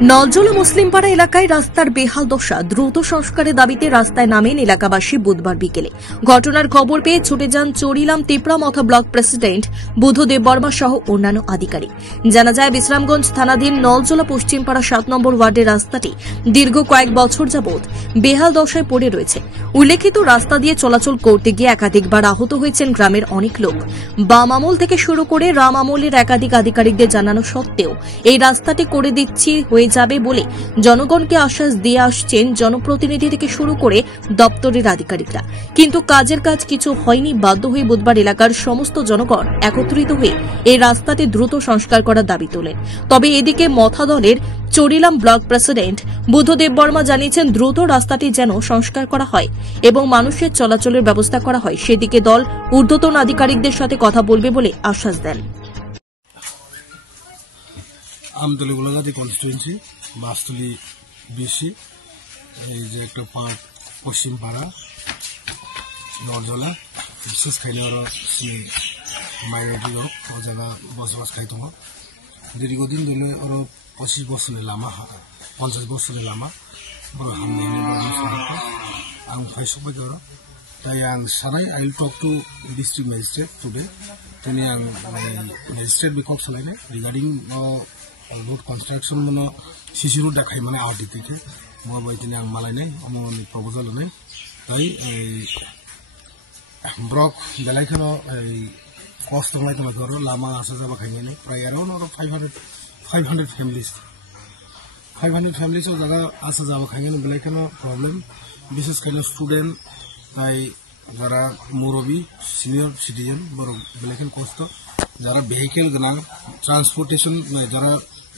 নলজলা মুসলিমপাড়া এলাকায় রাস্তার বেহাল দশা, দ্রুত সংস্কারের দাবিতে রাস্তায় নামেন এলাকাবাসী বুধবার বিকেলে। ঘটনার খবর পেয়ে ছুটে যান চরিলাম তিপ্রামথা ব্লক প্রেসিডেন্ট বুধ দেববর্মা সহ অন্যান্য আধিকারিক। জানা যায়, বিশ্রামগঞ্জ থানাধীন নলজলা পশ্চিমপাড়া 7 নম্বর ওয়ার্ডের রাস্তাটি দীর্ঘ কয়েক বছর যাবৎ বেহাল দশায় পড়ে রয়েছে। উল্লেখিত রাস্তা দিয়ে চলাচল করতে গিয়ে একাধিকবার আহত হয়েছেন গ্রামের অনেক লোক। বাম আমল থেকে শুরু করে রাম আমলের একাধিক আধিকারিকদের জানানো সত্ত্বেও এই রাস্তাটি করে দিচ্ছি হয়ে যাবে বলে জনগণকে আশ্বাস দিয়ে আসছেন জনপ্রতিনিধি থেকে শুরু করে দপ্তরের আধিকারিকরা, কিন্তু কাজের কাজ কিছু হয়নি। বাধ্য হয়ে বুধবার এলাকার সমস্ত জনগণ একত্রিত হয়ে এই রাস্তাটি দ্রুত সংস্কার করার দাবি তোলেন। তবে এদিকে মথা দলের চরিলাম ব্লক প্রেসিডেন্ট বুধ দেববর্মা জানিয়েছেন, দ্রুত রাস্তাটি যেন সংস্কার করা হয় এবং মানুষের চলাচলের ব্যবস্থা করা হয়, সেদিকে দল ঊর্ধ্বতন আধিকারিকদের সাথে কথা বলবে বলে আশ্বাস দেন। আমতলী গোলাঘাটি কনস্টিটুয়েন্সি বাসতলী বিসি, এই যে একটা পার্ট পশ্চিম পাড়া নলজলা, বিশেষ খাইলে ওরা মাইনরিটি লোক ও জায়গা বসবাস খাইতো। দীর্ঘদিন ধরে ওরা 25 বছরের লামা 50 বছরের লামা বড় হামদানি आं फायसबाय दं ताई आं सानाय I will talk to district magistrate today tani आं magistrate bikok salainai regarding road construction mono CC road dakhai mane RD থেকে mo baitini आं malainai amoni proposal anai tai brok belaikhano cost tomai tomai goro lama asa jaba khainai pray around 500 families 500 families o jaga asa jaba khainai belaikhano problem বিশেষ করে student তাই যারা মুরব্বী senior citizen বড় বেলেকেন কষ্ট যারা vehicle গোনাं transportation যারা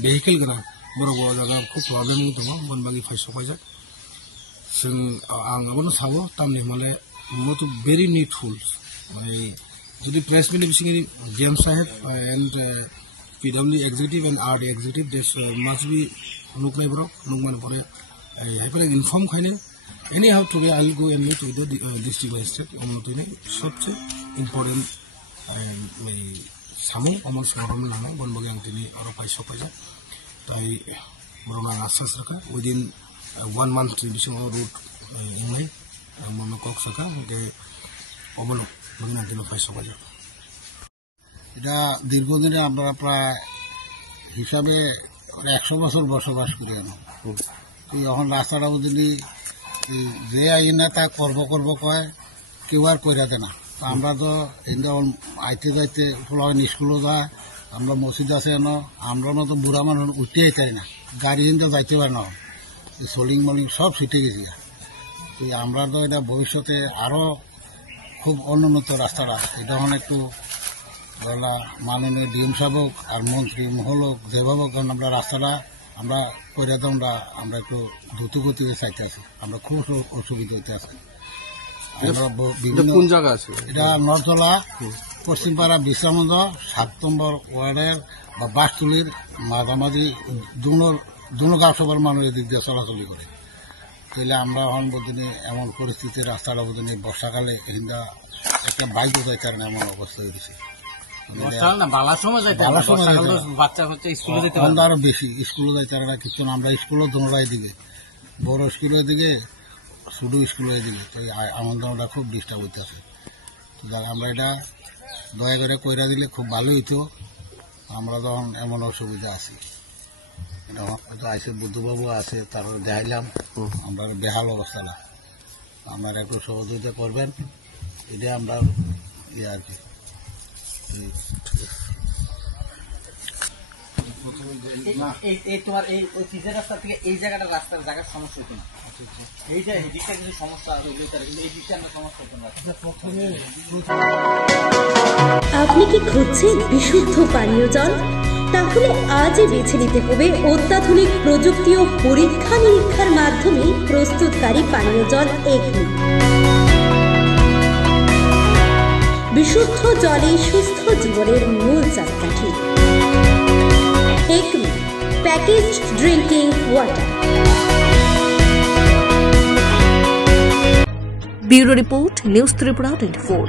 vehicle গোनां বড় বড় জায়গা খুব প্রবলেম দङ मोनबागि फायसबायजा जों आं गावनो साबो तामनि माने नट भेरि नीडफुल माने जुदि प्रेस मिनि बिसिनि जेम्स साहेब and PW executive and RD executive this must be नुकनाय बरो नुकमान परे हाइपर इनफॉर्म खायने anyhow today I will go and meet with the district magistrate on tini sobche important samu amol smaron nama bonbagi ang tini aro paisa paisa tai morona asas rakha within 1 month bisho route inai mono kok saka de amol morona tini paisa paisa এটা দীর্ঘদিনে আমরা প্রায় হিসাবে 100 বছর বসবাস করি এখন রাস্তাটা যদি যে আইনা তা করবো কয় কেউ আর কইরা দে না। আমরা তো আইতে যাইতে স্কুলও যায়, আমরা মসজিদ আছে না, আমরা তো বুড়া মানুষ উঠতেই চাই না, গাড়ি কিন্তু যাইতে পারে না, সলিং মলিং সব ছুটে গেছি। আমরা তো এটা ভবিষ্যতে আরো খুব অনুন্নত রাস্তাটা এটা এখন একটু মাননীয় ডিএম সাহেব আর মন্ত্রী মহলোক যেভাবে আমরা রাস্তাটা আমরা কইরা দাম আমরা একটু দ্রুত গতিতে চাইতে আছি, আমরা খুব অসুবিধা হইতে আছি। কোন জায়গা আছে এটা নলজলা পশ্চিমপাড়া বিশ্রামগঞ্জ 7 নম্বর ওয়ার্ডের বা বাসতলির মাঝামাঝি দুনো গাঁও সবার মানুষ এদিক দিয়ে চলাচলি করে। তাইলে আমরা এখন বদিনে এমন পরিস্থিতি রাস্তাটা বদিনে বর্ষাকালে হিন্দা একটা বাইকও যাইতে না এমন অবস্থা হয়েছে। আরো বেশি স্কুলে যাইতে কিছু না, আমরা স্কুলও দৌড়াই দিকে বড় স্কুলের দিকে ছোট স্কুলের দিকে আমাদের খুব ডিস্টার্ব হইতে আছে। আমরা এটা দয়া করে কইরা দিলে খুব ভালো হইতো, আমরা তখন এমন অসুবিধা আছি। আইসে বুদ্ধবাবু আছে তারপরে দেখাইলাম আমরা বেহাল অবস্থা না, আপনারা একটু সহযোগিতা করবেন, এটা আমরা ইয়ে আর কি। তোমার এই রাস্তা থেকে এই জায়গাটা রাস্তার জায়গার সমস্যা হতো না, এইটা এই দিকটা কিছু সমস্যা এই দিকটা আমরা সমস্যা হতো না। আপনি কি খুঁজছেন বিশুদ্ধ পানীয় জল? তাহলে আজই বেছে নিতে হবে অত্যাধুনিক প্রযুক্তি ও পরীক্ষা নিরীক্ষার মাধ্যমে প্রস্তুতকারী পানীয় জল একমি। বিশুদ্ধ জলে সুস্থ জীবনের মূল চাকাঠি Acme package drinking water. Bureau report, news Tripura 24।